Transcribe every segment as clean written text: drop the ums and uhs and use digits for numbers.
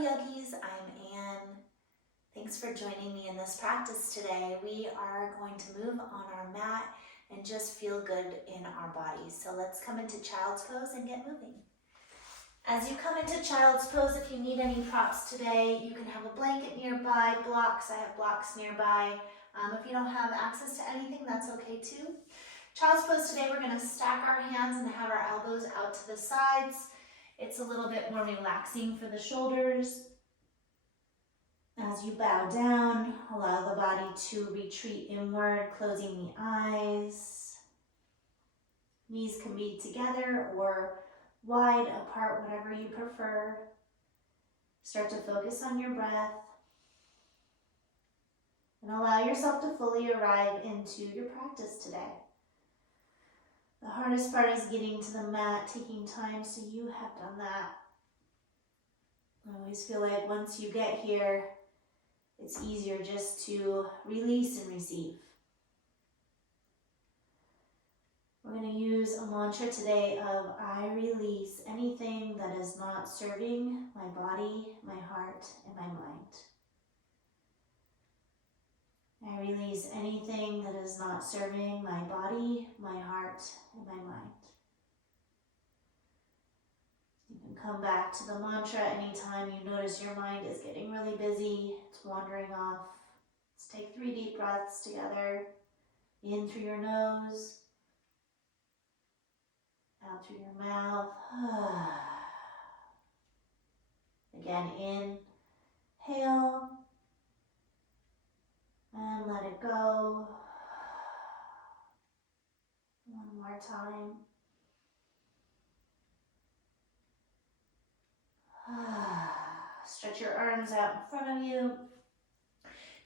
yogis, I'm Anne. Thanks for joining me in this practice today. We are going to move on our mat and just feel good in our bodies. So let's come into child's pose and get moving. As you come into child's pose, if you need any props today, you can have a blanket nearby, blocks. I have blocks nearby. If you don't have access to anything, that's okay too. Child's pose today, we're going to stack our hands and have our elbows out to the sides. It's a little bit more relaxing for the shoulders. As you bow down, allow the body to retreat inward, closing the eyes. Knees can be together or wide apart, whatever you prefer. Start to focus on your breath. And allow yourself to fully arrive into your practice today. The hardest part is getting to the mat, taking time, so you have done that. I always feel like once you get here, it's easier just to release and receive. We're going to use a mantra today of I release anything that is not serving my body, my heart, and my mind. I release anything that is not serving my body, my heart, and my mind. You can come back to the mantra anytime you notice your mind is getting really busy, it's wandering off. Let's take 3 deep breaths together. In through your nose, out through your mouth. Again, inhale, and let it go. One more time. Stretch your arms out in front of you.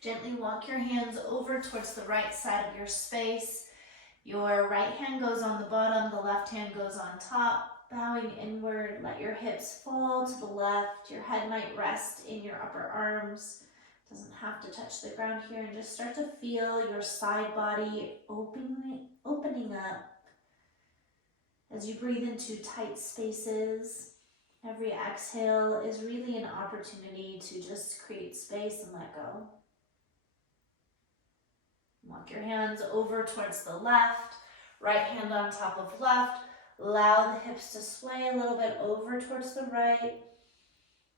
Gently walk your hands over towards the right side of your space. Your right hand goes on the bottom, the left hand goes on top. Bowing inward, let your hips fall to the left. Your head might rest in your upper arms. Doesn't have to touch the ground here. And just start to feel your side body opening up as you breathe into tight spaces. Every exhale is really an opportunity to just create space and let go. Walk your hands over towards the left, right hand on top of left. Allow the hips to sway a little bit over towards the right,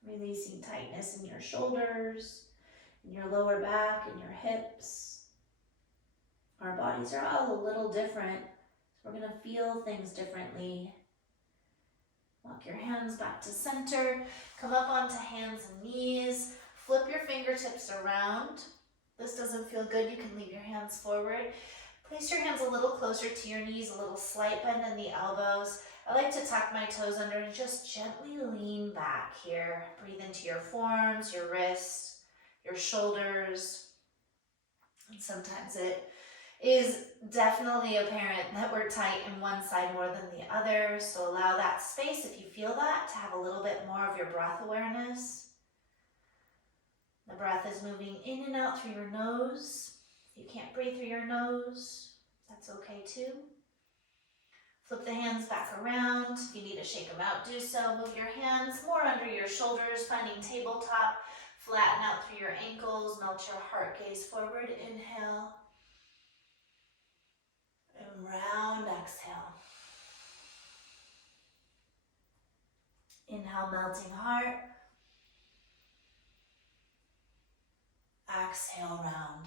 releasing tightness in your shoulders, in your lower back, and your hips. Our bodies are all a little different, so we're going to feel things differently. Walk your hands back to center. Come up onto hands and knees. Flip your fingertips around. This doesn't feel good, you can leave your hands forward. Place your hands a little closer to your knees, a little slight bend in the elbows. I like to tuck my toes under and just gently lean back here. Breathe into your forearms, your wrists, your shoulders. And sometimes it is definitely apparent that we're tight in one side more than the other. So allow that space, if you feel that, to have a little bit more of your breath awareness. The breath is moving in and out through your nose. If you can't breathe through your nose, that's okay too. Flip the hands back around. If you need to shake them out, do so. Move your hands more under your shoulders, finding tabletop. Flatten out through your ankles. Melt your heart gaze forward. Inhale. And round exhale. Inhale, melting heart. Exhale, round.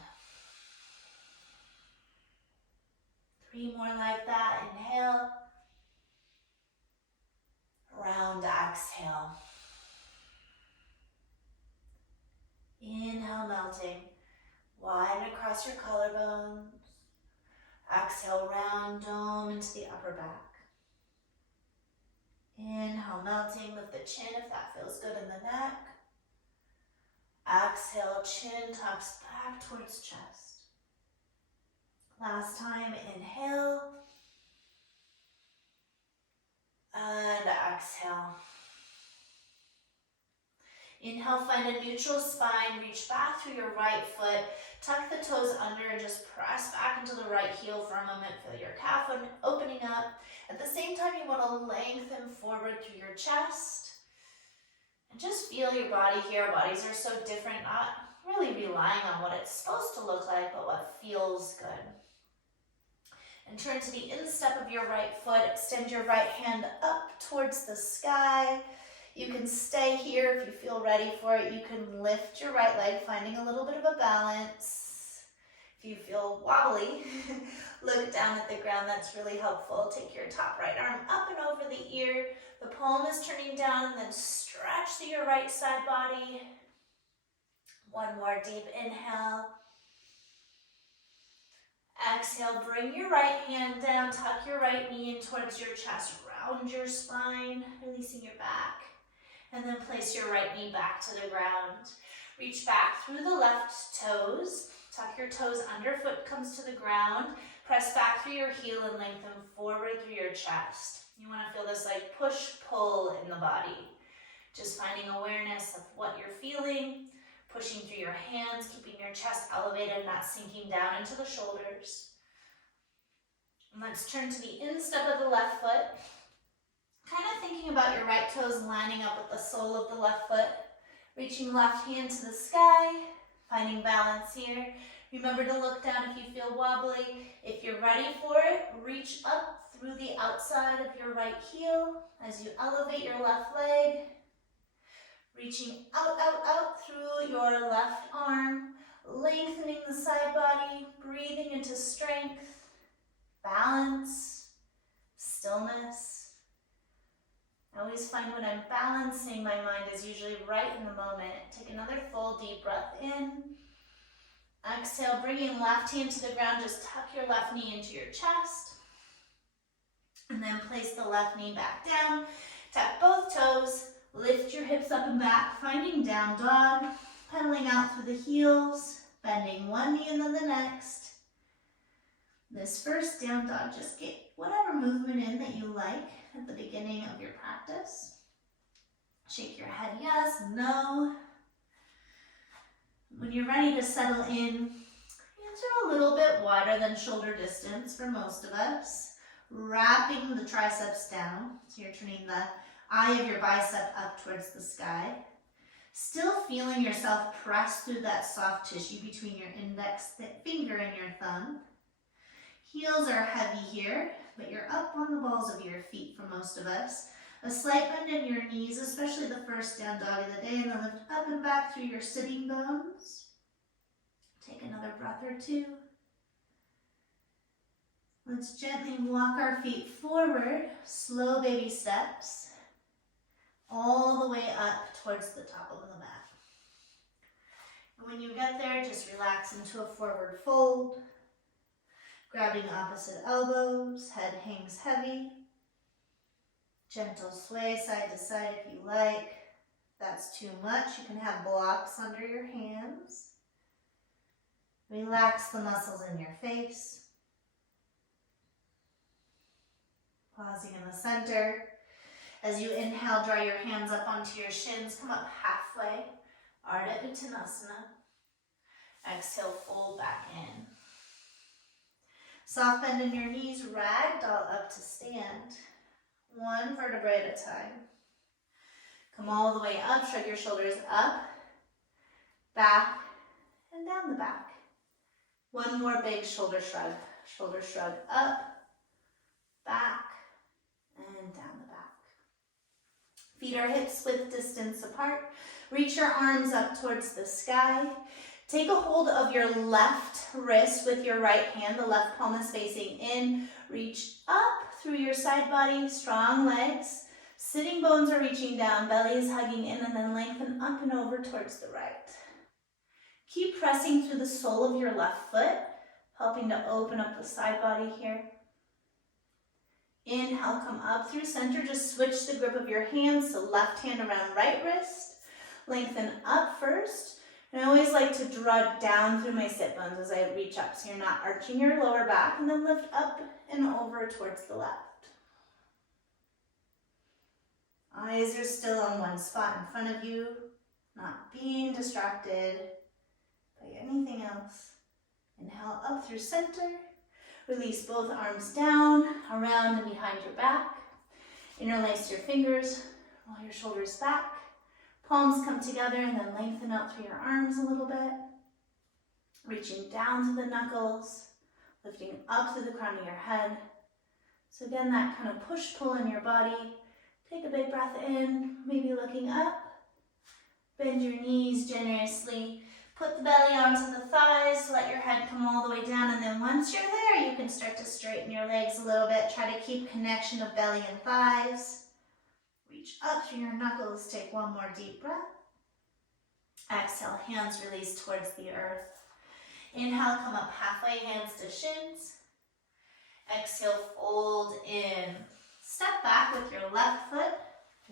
3 more like that. Inhale. Round, exhale. Inhale, melting. Widen across your collarbones. Exhale, round, dome into the upper back. Inhale, melting. Lift the chin if that feels good in the neck. Exhale, chin tucks back towards chest. Last time, inhale. And exhale. Inhale, find a neutral spine. Reach back through your right foot. Tuck the toes under and just press back into the right heel for a moment. Feel your calf opening up. At the same time, you want to lengthen forward through your chest. And just feel your body here. Our bodies are so different, not really relying on what it's supposed to look like, but what feels good. And turn to the instep of your right foot. Extend your right hand up towards the sky. You can stay here if you feel ready for it. You can lift your right leg, finding a little bit of a balance. If you feel wobbly, look down at the ground. That's really helpful. Take your top right arm up and over the ear. The palm is turning down, and then stretch through your right side body. One more deep inhale. Exhale, bring your right hand down, tuck your right knee in towards your chest, round your spine, releasing your back. And then place your right knee back to the ground. Reach back through the left toes. Tuck your toes, underfoot comes to the ground. Press back through your heel and lengthen forward through your chest. You want to feel this like push-pull in the body. Just finding awareness of what you're feeling. Pushing through your hands, keeping your chest elevated, not sinking down into the shoulders. And let's turn to the instep of the left foot. Kind of thinking about your right toes lining up with the sole of the left foot. Reaching left hand to the sky, finding balance here. Remember to look down if you feel wobbly. If you're ready for it, reach up through the outside of your right heel as you elevate your left leg. Reaching out through your left arm, lengthening the side body, breathing into strength, balance, stillness. I always find when I'm balancing, my mind is usually right in the moment. Take another full deep breath in. Exhale, bringing left hand to the ground, just tuck your left knee into your chest. And then place the left knee back down. Tap both toes. Lift your hips up and back, finding down dog, pedaling out through the heels, bending one knee and then the next. This first down dog, just get whatever movement in that you like at the beginning of your practice. Shake your head yes, no. When you're ready to settle in, hands are a little bit wider than shoulder distance for most of us. Wrapping the triceps down, so you're turning the eye of your bicep up towards the sky. Still feeling yourself press through that soft tissue between your index finger and your thumb. Heels are heavy here, but you're up on the balls of your feet for most of us. A slight bend in your knees, especially the first down dog of the day, and then lift up and back through your sitting bones. Take another breath or two. Let's gently walk our feet forward, slow baby steps, all the way up towards the top of the mat. And when you get there, just relax into a forward fold, grabbing opposite elbows, head hangs heavy. Gentle sway side to side if you like. If that's too much, you can have blocks under your hands. Relax the muscles in your face. Pausing in the center. As you inhale, draw your hands up onto your shins. Come up halfway. Ardha Uttanasana. Exhale, fold back in. Soft bend in your knees. Ragdoll up to stand. One vertebrae at a time. Come all the way up. Shrug your shoulders up, back, and down the back. One more big shoulder shrug. Shoulder shrug up, back, and down the back. Feet are hips width distance apart. Reach your arms up towards the sky. Take a hold of your left wrist with your right hand. The left palm is facing in. Reach up through your side body, strong legs. Sitting bones are reaching down, belly is hugging in, and then lengthen up and over towards the right. Keep pressing through the sole of your left foot, helping to open up the side body here. Inhale, come up through center. Just switch the grip of your hands, so left hand around right wrist. Lengthen up first. And I always like to draw down through my sit bones as I reach up, so you're not arching your lower back, and then lift up and over towards the left. Eyes are still on one spot in front of you, not being distracted by anything else. Inhale up through center. Release both arms down, around and behind your back. Interlace your fingers, roll your shoulders back. Palms come together and then lengthen out through your arms a little bit. Reaching down to the knuckles, lifting up through the crown of your head. So again, that kind of push-pull in your body. Take a big breath in, maybe looking up. Bend your knees generously. Put the belly onto the thighs, let your head come all the way down, and then once you're there, you can start to straighten your legs a little bit. Try to keep connection of belly and thighs. Reach up through your knuckles, take one more deep breath. Exhale, hands release towards the earth. Inhale, come up halfway, hands to shins. Exhale, fold in. Step back with your left foot,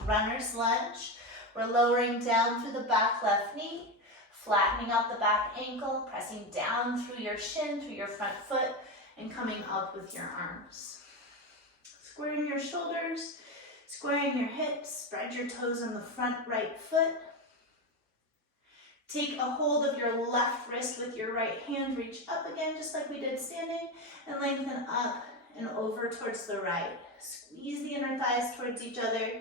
runner's lunge. We're lowering down through the back left knee, flattening out the back ankle, pressing down through your shin, through your front foot, and coming up with your arms. Squaring your shoulders, squaring your hips, spread your toes on the front right foot. Take a hold of your left wrist with your right hand, reach up again just like we did standing, and lengthen up and over towards the right. Squeeze the inner thighs towards each other.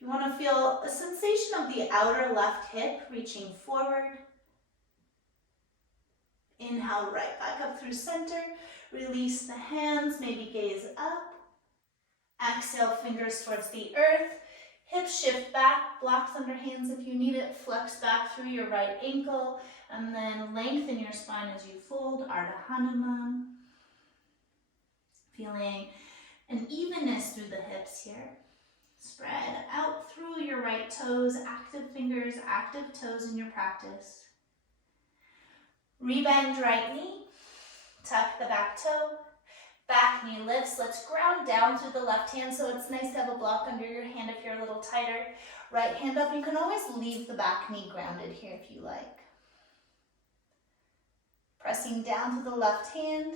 You want to feel a sensation of the outer left hip reaching forward. Inhale, right back up through center. Release the hands, maybe gaze up. Exhale, fingers towards the earth. Hips shift back, blocks under hands if you need it. Flex back through your right ankle, and then lengthen your spine as you fold, Ardha Hanuman. Feeling an evenness through the hips here. Spread out through your right toes, active fingers, active toes in your practice. Rebend right knee, tuck the back toe, back knee lifts. Let's ground down through the left hand, so it's nice to have a block under your hand if you're a little tighter. Right hand up, you can always leave the back knee grounded here if you like. Pressing down to the left hand,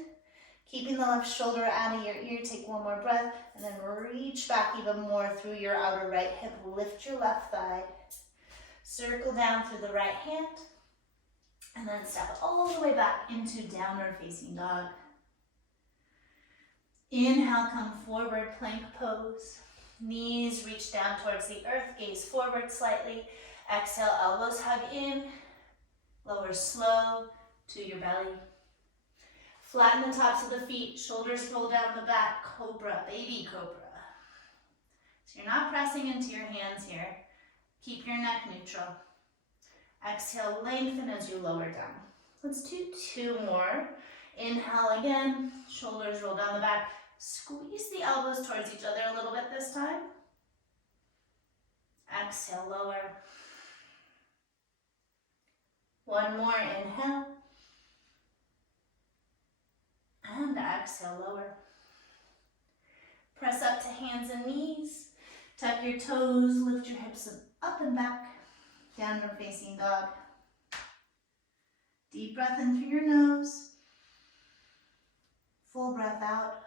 keeping the left shoulder out of your ear. Take one more breath, and then reach back even more through your outer right hip. Lift your left thigh. Circle down through the right hand, and then step all the way back into downward facing dog. Inhale, come forward, plank pose. Knees reach down towards the earth, gaze forward slightly. Exhale, elbows hug in. Lower slow to your belly. Flatten the tops of the feet, shoulders roll down the back, cobra, baby cobra. So you're not pressing into your hands here. Keep your neck neutral. Exhale, lengthen as you lower down. Let's do two more. Inhale again, shoulders roll down the back. Squeeze the elbows towards each other a little bit this time. Exhale, lower. One more, inhale. And exhale, lower. Press up to hands and knees. Tuck your toes, lift your hips up and back. Downward facing dog. Deep breath in through your nose. Full breath out.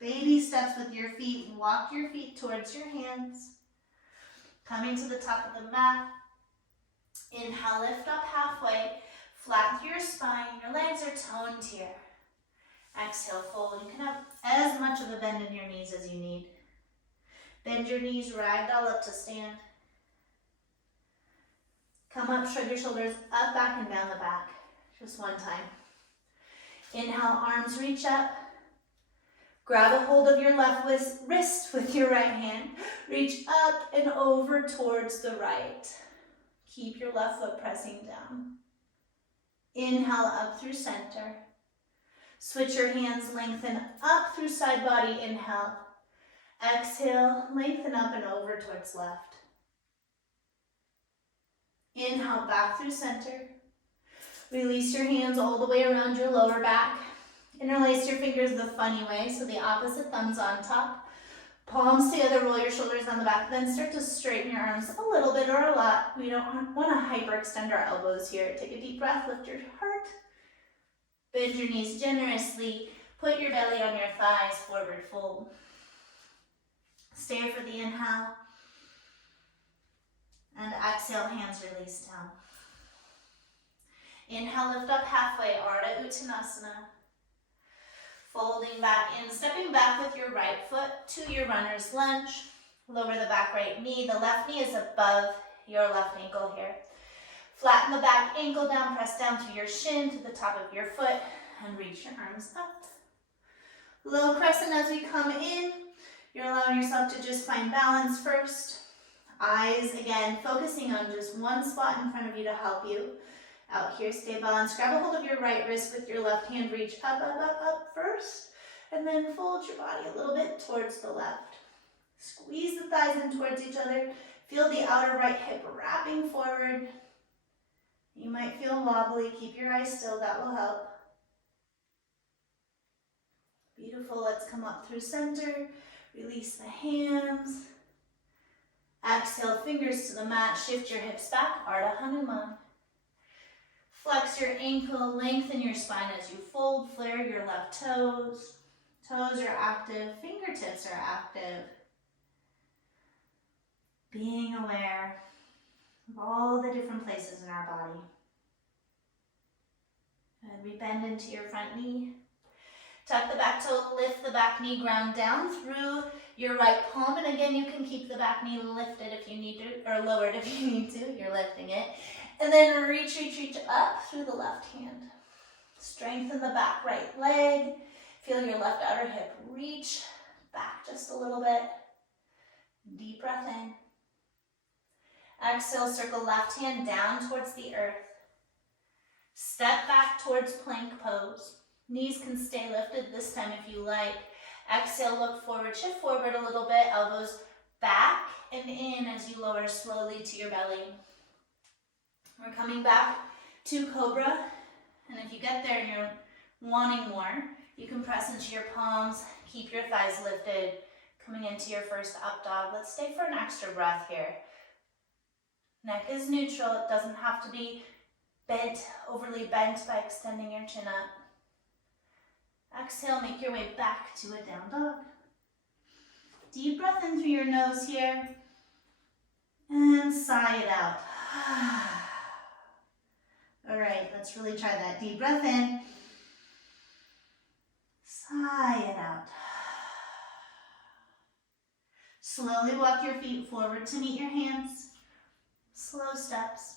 Baby steps with your feet. Walk your feet towards your hands. Coming to the top of the mat. Inhale, lift up halfway. Flatten through your spine. Your legs are toned here. Exhale, fold. You can have as much of a bend in your knees as you need. Bend your knees, ragdoll up to stand. Come up, shrug your shoulders up, back, and down the back. Just one time. Inhale, arms reach up. Grab a hold of your left wrist with your right hand. Reach up and over towards the right. Keep your left foot pressing down. Inhale up through center. Switch your hands, lengthen up through side body, inhale. Exhale, lengthen up and over towards left. Inhale, back through center. Release your hands all the way around your lower back. Interlace your fingers the funny way, so the opposite thumb's on top. Palms together, roll your shoulders on the back, then start to straighten your arms a little bit or a lot. We don't want to hyperextend our elbows here. Take a deep breath, lift your heart. Bend your knees generously. Put your belly on your thighs, forward fold. Stay for the inhale. And exhale, hands release down. Inhale, lift up halfway, Ardha Uttanasana. Folding back in, stepping back with your right foot to your runner's lunge. Lower the back right knee. The left knee is above your left ankle here. Flatten the back ankle down, press down through your shin to the top of your foot, and reach your arms up. Low crescent as we come in. You're allowing yourself to just find balance first. Eyes, again, focusing on just one spot in front of you to help you. Out here, stay balanced. Grab a hold of your right wrist with your left hand. Reach up, up, up, up first. And then fold your body a little bit towards the left. Squeeze the thighs in towards each other. Feel the outer right hip wrapping forward. You might feel wobbly. Keep your eyes still. That will help. Beautiful. Let's come up through center. Release the hands. Exhale, fingers to the mat. Shift your hips back. Ardha Hanuman. Flex your ankle. Lengthen your spine as you fold. Flare your left toes. Toes are active. Fingertips are active. Being aware of all the different places in our body. And we bend into your front knee. Tuck the back toe, lift the back knee, ground down through your right palm. And again, you can keep the back knee lifted if you need to, or lowered if you need to. You're lifting it. And then reach, reach, reach up through the left hand. Strengthen the back right leg. Feel your left outer hip reach back just a little bit. Deep breath in. Exhale, circle left hand down towards the earth. Step back towards plank pose. Knees can stay lifted this time if you like. Exhale, look forward, shift forward a little bit. Elbows back and in as you lower slowly to your belly. We're coming back to Cobra. And if you get there and you're wanting more, you can press into your palms, keep your thighs lifted, coming into your first up dog. Let's stay for an extra breath here. Neck is neutral. It doesn't have to be bent, overly bent by extending your chin up. Exhale, make your way back to a down dog. Deep breath in through your nose here. And sigh it out. All right, let's really try that. Deep breath in. Sigh it out. Slowly walk your feet forward to meet your hands. Slow steps.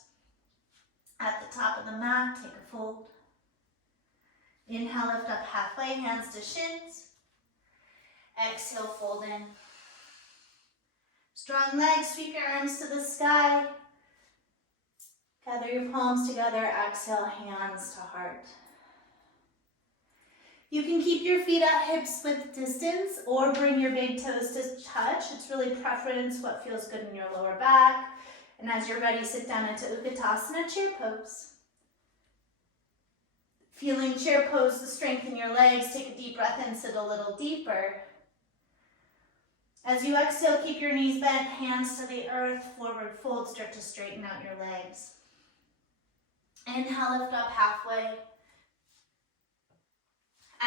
At the top of the mat, take a fold. Inhale, lift up halfway, hands to shins. Exhale, fold in. Strong legs, sweep your arms to the sky. Gather your palms together, exhale, hands to heart. You can keep your feet at hips width distance or bring your big toes to touch. It's really preference what feels good in your lower back. And as you're ready, sit down into Utkatasana, chair pose. Feeling chair pose to strengthen your legs, take a deep breath in, sit a little deeper. As you exhale, keep your knees bent, hands to the earth, forward fold, start to straighten out your legs. Inhale, lift up halfway.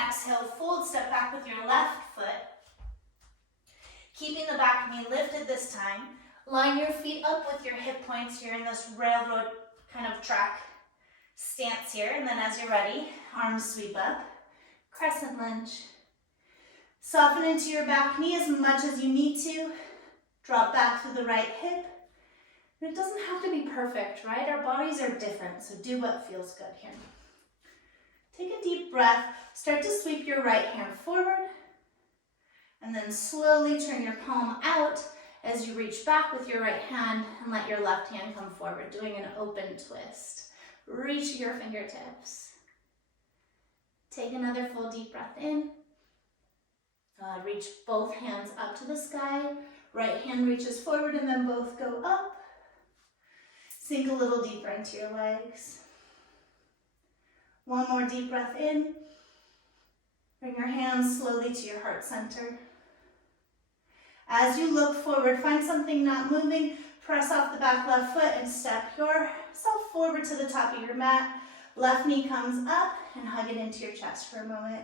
Exhale, fold, step back with your left foot. Keeping the back knee lifted this time. Line your feet up with your hip points. You're in this railroad kind of track stance here. And then as you're ready, arms sweep up. Crescent lunge. Soften into your back knee as much as you need to. Drop back through the right hip. And it doesn't have to be perfect, right? Our bodies are different, so do what feels good here. Take a deep breath. Start to sweep your right hand forward. And then slowly turn your palm out as you reach back with your right hand and let your left hand come forward, doing an open twist. Reach your fingertips. Take another full deep breath in. Reach both hands up to the sky. Right hand reaches forward and then both go up. Sink a little deeper into your legs. One more deep breath in. Bring your hands slowly to your heart center. As you look forward, find something not moving. Press off the back left foot and step yourself forward to the top of your mat. Left knee comes up and hug it into your chest for a moment.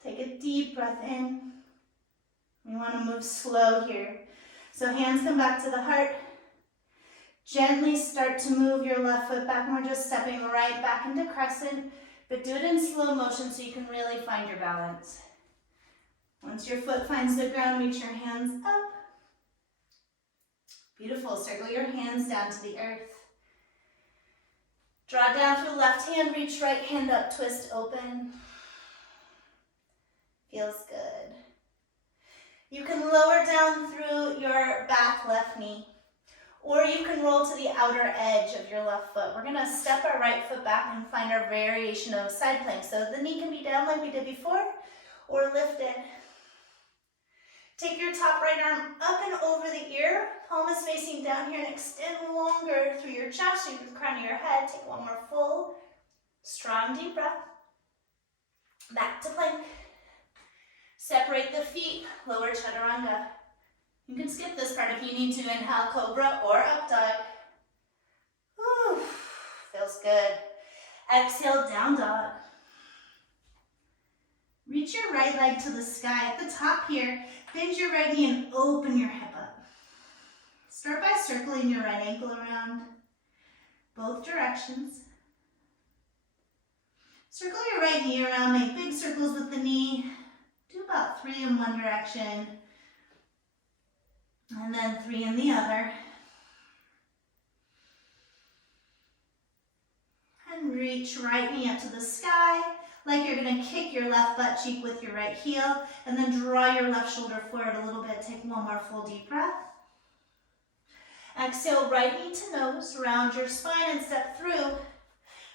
Take a deep breath in. We want to move slow here. So hands come back to the heart. Gently start to move your left foot back. We're just stepping right back into crescent, but do it in slow motion so you can really find your balance. Once your foot finds the ground, reach your hands up. Beautiful. Circle your hands down to the earth. Draw down through left hand, reach right hand up, twist open. Feels good. You can lower down through your back left knee, or you can roll to the outer edge of your left foot. We're gonna step our right foot back and find our variation of side plank. So the knee can be down like we did before, or lifted. Take your top right arm up and over the ear, palm is facing down here, and extend longer through your chest, through the crown of your head. Take one more full, strong, deep breath. Back to plank. Separate the feet, lower chaturanga. You can skip this part if you need to. Inhale, cobra or up dog. Whew, feels good. Exhale, down dog. Reach your right leg to the sky. At the top here, bend your right knee and open your hip up. Start by circling your right ankle around both directions. Circle your right knee around, make big circles with the knee. Do about 3 in one direction, and then 3 in the other. And reach right knee up to the sky, like you're gonna kick your left butt cheek with your right heel, and then draw your left shoulder forward a little bit. Take one more full deep breath. Exhale, right knee to nose, round your spine and step through.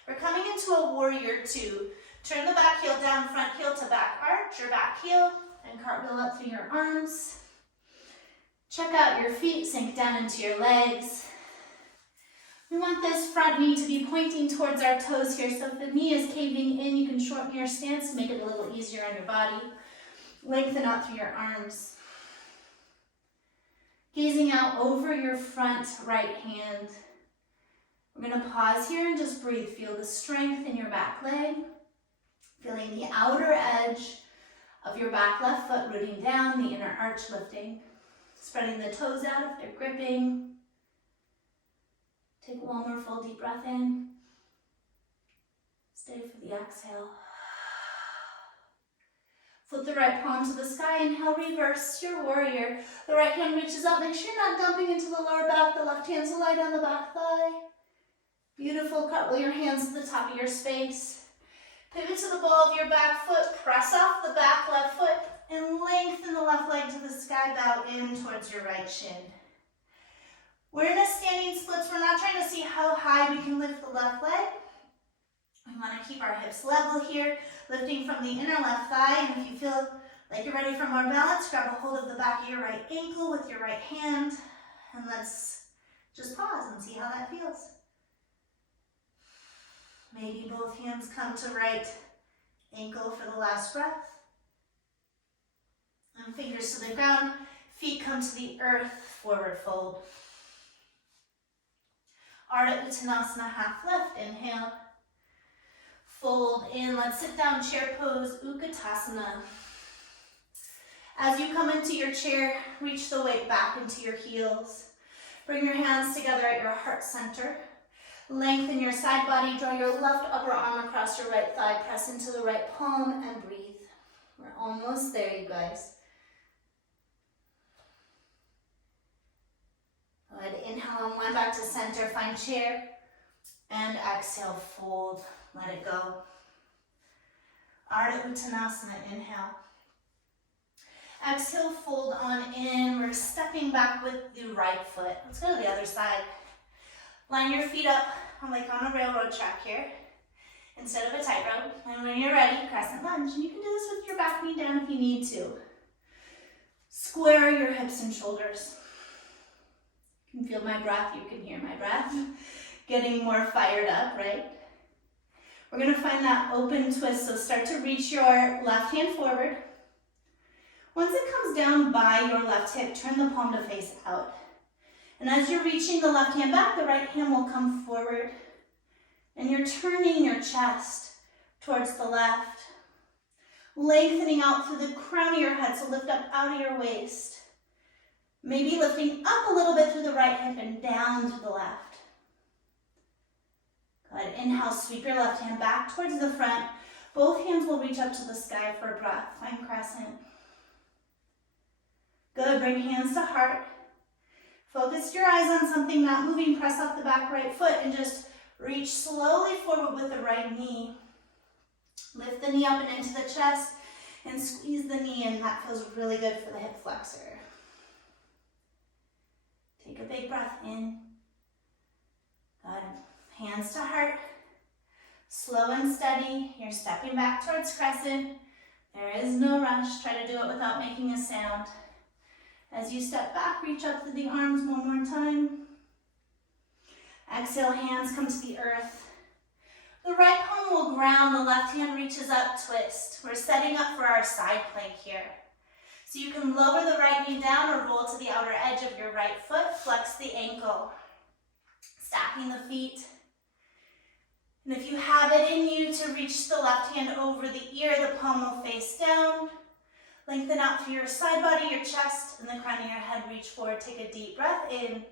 We're coming into a warrior 2. Turn the back heel down, front heel to back arch, your back heel, and cartwheel up through your arms. Check out your feet, sink down into your legs. We want this front knee to be pointing towards our toes here, so if the knee is caving in, you can shorten your stance to make it a little easier on your body. Lengthen out through your arms. Gazing out over your front right hand. We're going to pause here and just breathe. Feel the strength in your back leg. Feeling the outer edge of your back left foot rooting down, the inner arch lifting. Spreading the toes out if they're gripping. Take one more full deep breath in. Stay for the exhale. Flip the right palm to the sky. Inhale, reverse your warrior. The right hand reaches up. Make sure you're not dumping into the lower back. The left hand's light on the back thigh. Beautiful. Cartwheel your hands to the top of your space. Pivot to the ball of your back foot. Press off the back left foot and lengthen the left leg to the sky. Bow in towards your right shin. We're in a standing splits. We're not trying to see how high we can lift the left leg. We want to keep our hips level here, lifting from the inner left thigh. And if you feel like you're ready for more balance, grab a hold of the back of your right ankle with your right hand. And let's just pause and see how that feels. Maybe both hands come to right ankle for the last breath. And fingers to the ground, feet come to the earth, forward fold. Ardha Uttanasana, half lift, inhale. Fold in, let's sit down, chair pose, Utkatasana. As you come into your chair, reach the weight back into your heels. Bring your hands together at your heart center. Lengthen your side body, draw your left upper arm across your right thigh, press into the right palm and breathe. We're almost there, you guys. Good, inhale and one back to center, find chair, and exhale, fold, let it go. Ardha Uttanasana, inhale. Exhale, fold on in, we're stepping back with the right foot. Let's go to the other side. Line your feet up like on a railroad track here, instead of a tightrope. And when you're ready, crescent lunge. And you can do this with your back knee down if you need to. Square your hips and shoulders. You can feel my breath, you can hear my breath. Getting more fired up, right? We're gonna find that open twist, so start to reach your left hand forward. Once it comes down by your left hip, turn the palm to face out. And as you're reaching the left hand back, the right hand will come forward. And you're turning your chest towards the left. Lengthening out through the crown of your head, so lift up out of your waist. Maybe lifting up a little bit through the right hip and down to the left. Good, inhale, sweep your left hand back towards the front. Both hands will reach up to the sky for a breath. Find crescent. Good, bring hands to heart. Focus your eyes on something not moving. Press off the back right foot and just reach slowly forward with the right knee. Lift the knee up and into the chest and squeeze the knee in. That feels really good for the hip flexor. Take a big breath in. Good. Hands to heart. Slow and steady. You're stepping back towards crescent. There is no rush. Try to do it without making a sound. As you step back, reach up through the arms one more time. Exhale, hands come to the earth. The right palm will ground, the left hand reaches up, twist. We're setting up for our side plank here. So you can lower the right knee down or roll to the outer edge of your right foot, flex the ankle. Stacking the feet. And if you have it in you to reach the left hand over the ear, the palm will face down. Lengthen out through your side body, your chest, and the crown of your head. Reach forward, take a deep breath in.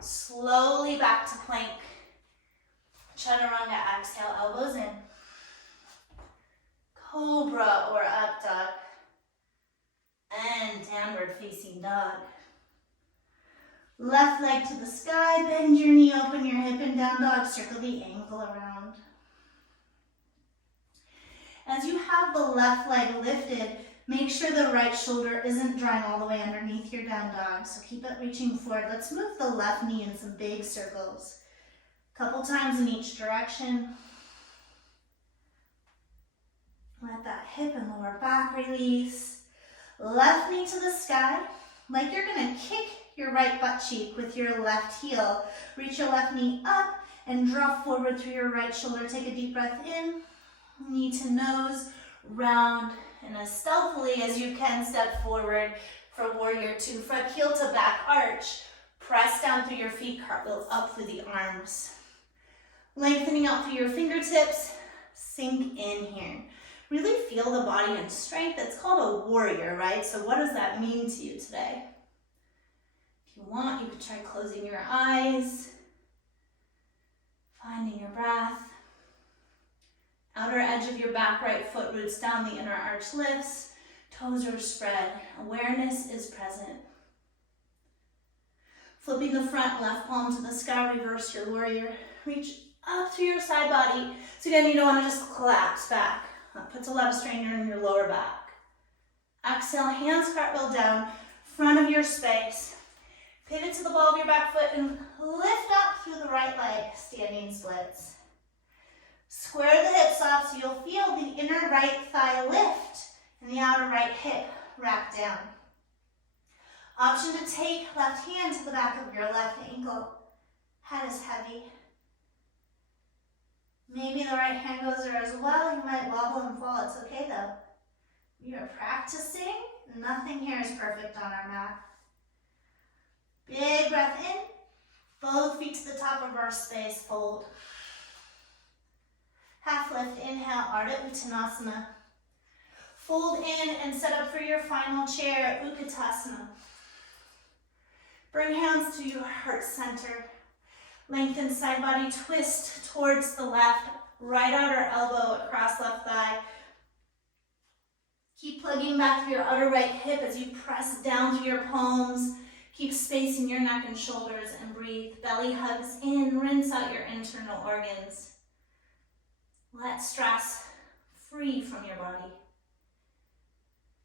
Slowly back to plank. Chaturanga, exhale, elbows in. Cobra or up dog. And downward facing dog. Left leg to the sky, bend your knee, open your hip and down dog, circle the ankle around. As you have the left leg lifted, make sure the right shoulder isn't drawing all the way underneath your down dog, so keep it reaching forward. Let's move the left knee in some big circles. A couple times in each direction. Let that hip and lower back release. Left knee to the sky, like you're gonna kick your right butt cheek with your left heel. Reach your left knee up and draw forward through your right shoulder. Take a deep breath in. Knee to nose, round, and as stealthily as you can, step forward for warrior two. Front heel to back arch. Press down through your feet, cartwheel up through the arms. Lengthening out through your fingertips. Sink in here. Really feel the body and strength. It's called a warrior, right? So what does that mean to you today? If you want, you could try closing your eyes. Finding your breath. Outer edge of your back right foot roots down, the inner arch lifts, toes are spread, awareness is present. Flipping the front left palm to the sky, reverse your warrior, reach up through your side body. So again, you don't want to just collapse back. That puts a lot of strain on your lower back. Exhale, hands cartwheel down, front of your space. Pivot to the ball of your back foot and lift up through the right leg, standing splits. Square the hips off so you'll feel the inner right thigh lift and the outer right hip wrap down. Option to take left hand to the back of your left ankle. Head is heavy. Maybe the right hand goes there as well. You might wobble and fall. It's okay though. We are practicing. Nothing here is perfect on our mat. Big breath in. Both feet to the top of our space. Fold. Half lift, inhale, Ardha Uttanasana. Fold in and set up for your final chair, Utkatasana. Bring hands to your heart center. Lengthen side body, twist towards the left, right outer elbow across left thigh. Keep plugging back through your outer right hip as you press down through your palms. Keep space in your neck and shoulders and breathe. Belly hugs in, rinse out your internal organs. Let stress free from your body.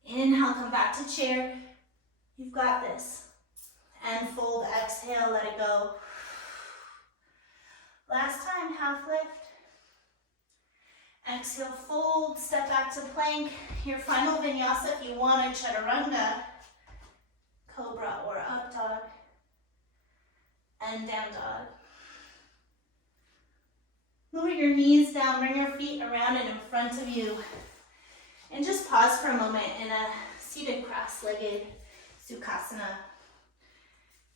Inhale, come back to chair. You've got this. And fold, exhale, let it go. Last time, half lift. Exhale, fold, step back to plank. Your final vinyasa, if you want, a chaturanga, cobra or up dog, and down dog. Lower your knees down, bring your feet around and in front of you. And just pause for a moment in a seated cross-legged Sukhasana.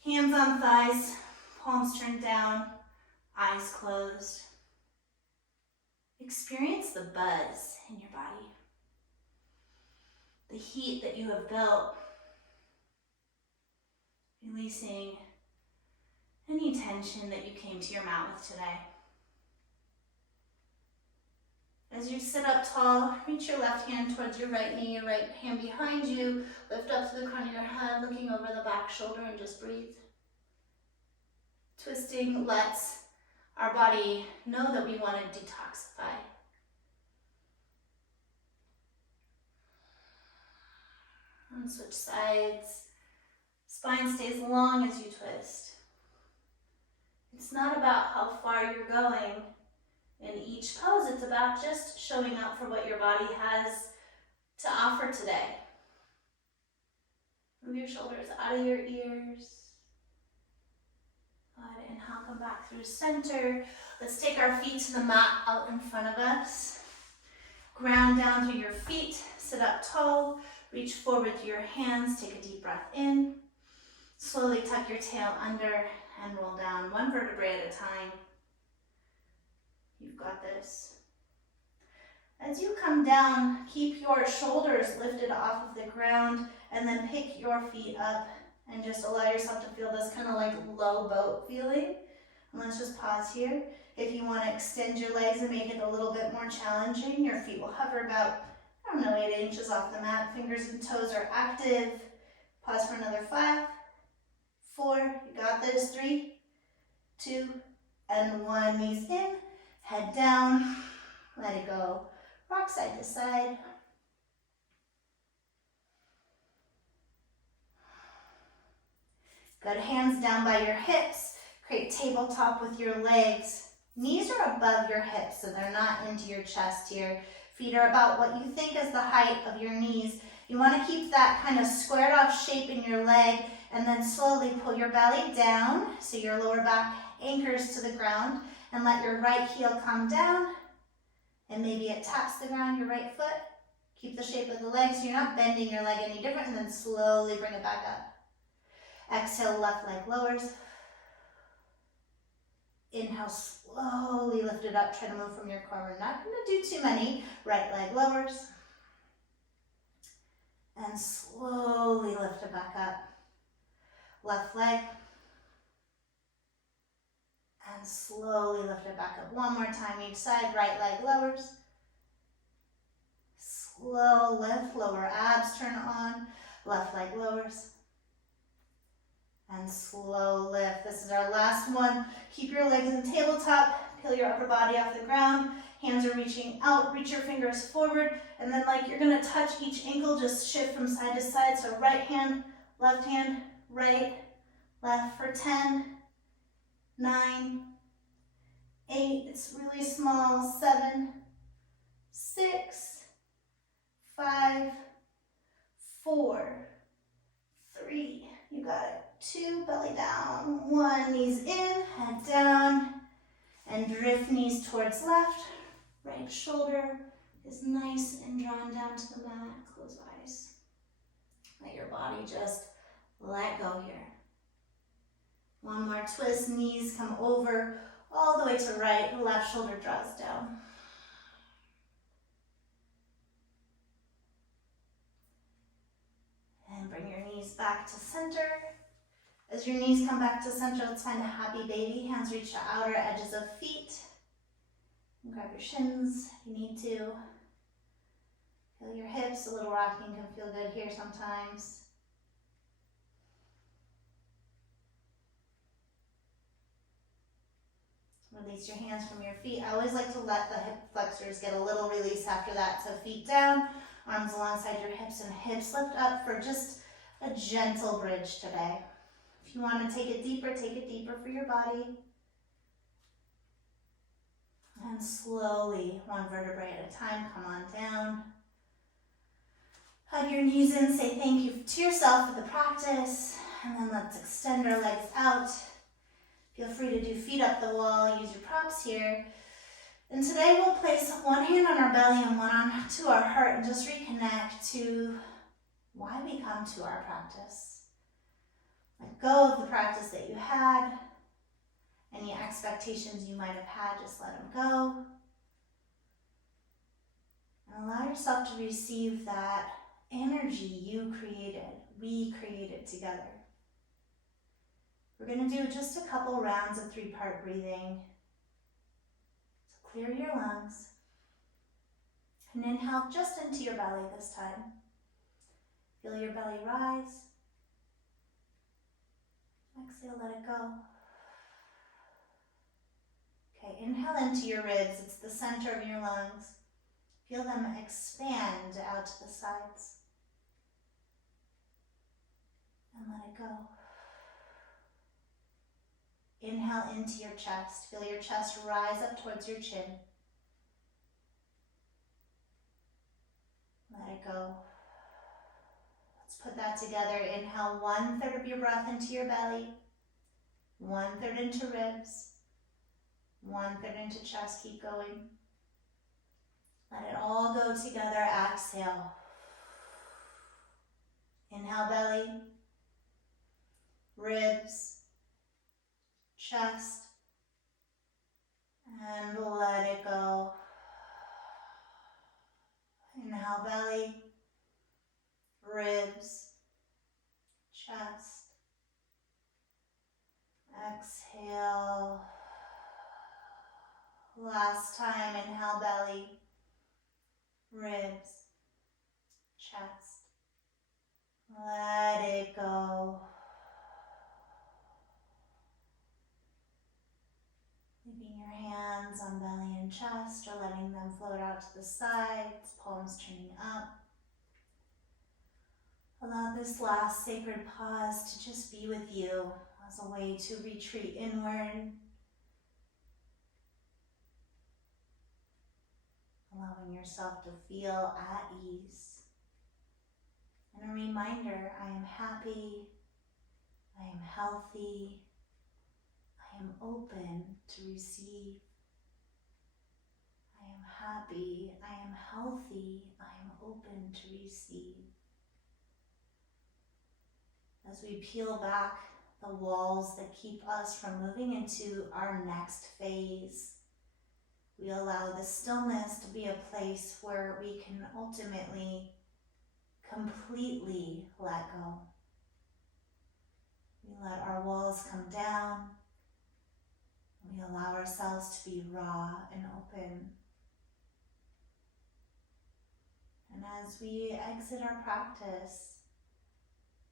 Hands on thighs, palms turned down, eyes closed. Experience the buzz in your body. The heat that you have built. Releasing any tension that you came to your mat with today. As you sit up tall, reach your left hand towards your right knee, your right hand behind you. Lift up to the crown of your head, looking over the back shoulder, and just breathe. Twisting lets our body know that we want to detoxify. And switch sides. Spine stays long as you twist. It's not about how far you're going in each pose. It's about just showing up for what your body has to offer today. Move your shoulders out of your ears. Go ahead, inhale, come back through center. Let's take our feet to the mat out in front of us. Ground down through your feet, sit up tall, reach forward to your hands, take a deep breath in. Slowly tuck your tail under and roll down, one vertebrae at a time. You've got this. As you come down, keep your shoulders lifted off of the ground and then pick your feet up and just allow yourself to feel this kind of like low boat feeling. And let's just pause here. If you want to extend your legs and make it a little bit more challenging, your feet will hover about, 8 inches off the mat. Fingers and toes are active. Pause for another 5, 4, you got this, 3, 2, and 1. Knees in, head down, let it go. Rock side to side. Good, hands down by your hips. Create tabletop with your legs. Knees are above your hips, so they're not into your chest here. Feet are about what you think is the height of your knees. You want to keep that kind of squared off shape in your leg and then slowly pull your belly down so your lower back anchors to the ground, and let your right heel come down and maybe it taps the ground, your right foot. Keep the shape of the leg so you're not bending your leg any different, and then slowly bring it back up. Exhale, left leg lowers. Inhale, slowly lift it up. Try to move from your core. We're not going to do too many. Right leg lowers. And slowly lift it back up. Left leg. And slowly lift it back up. One more time each side. Right leg lowers. Slow lift. Lower abs turn on. Left leg lowers. And slow lift. This is our last one. Keep your legs in tabletop. Peel your upper body off the ground. Hands are reaching out. Reach your fingers forward. And then like you're going to touch each ankle, just shift from side to side. So right hand, right, left for 10, 9, 8. It's really small. 7, 6, 5, 4, 3. You got it. 2, belly down. 1, knees in, head down, and drift knees towards left. Right shoulder is nice and drawn down to the mat. Close eyes. Let your body just let go here. One more twist. Knees come over all the way to right. The left shoulder draws down. And bring your knees back to center. As your knees come back to center, let's find a happy baby. Hands reach to outer edges of feet. And grab your shins if you need to. Feel your hips. A little rocking can feel good here sometimes. Release your hands from your feet. I always like to let the hip flexors get a little release after that. So feet down, arms alongside your hips, and hips lift up for just a gentle bridge today. If you want to take it deeper for your body. And slowly, one vertebrae at a time, come on down. Hug your knees in, say thank you to yourself for the practice. And then let's extend our legs out. Feel free to do feet up the wall, use your props here. And today we'll place one hand on our belly and one on to our heart and just reconnect to why we come to our practice. Let go of the practice that you had. Any expectations you might have had, just let them go. And allow yourself to receive that energy you created, we created together. We're going to do just a couple rounds of 3-part breathing. So clear your lungs. And inhale just into your belly this time. Feel your belly rise. Exhale, let it go. Inhale into your ribs. It's the center of your lungs. Feel them expand out to the sides. And let it go. Inhale into your chest. Feel your chest rise up towards your chin. Let it go. Let's put that together. Inhale 1/3 of your breath into your belly. 1/3 into ribs. 1/3 into chest. Keep going. Let it all go together. Exhale. Inhale belly. Ribs. Chest. And let it go. Inhale belly. Ribs. Chest. Exhale. Last time, inhale belly, ribs, chest. Let it go. Leaving your hands on belly and chest or letting them float out to the sides, palms turning up. Allow this last sacred pause to just be with you as a way to retreat inward. Allowing yourself to feel at ease. And a reminder, I am happy, I am healthy, I am open to receive. I am happy, I am healthy, I am open to receive. As we peel back the walls that keep us from moving into our next phase, we allow the stillness to be a place where we can ultimately, completely let go. We let our walls come down. We allow ourselves to be raw and open. And as we exit our practice,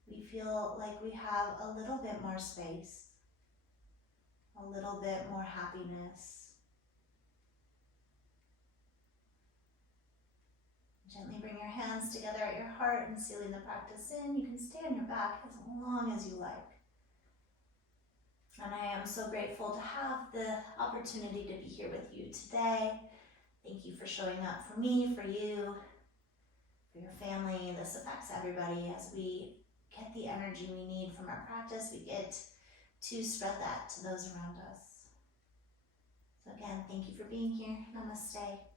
we feel like we have a little bit more space, a little bit more happiness. Gently bring your hands together at your heart and sealing the practice in. You can stay on your back as long as you like. And I am so grateful to have the opportunity to be here with you today. Thank you for showing up for me, for you, for your family. This affects everybody. As we get the energy we need from our practice, we get to spread that to those around us. So again, thank you for being here. Namaste.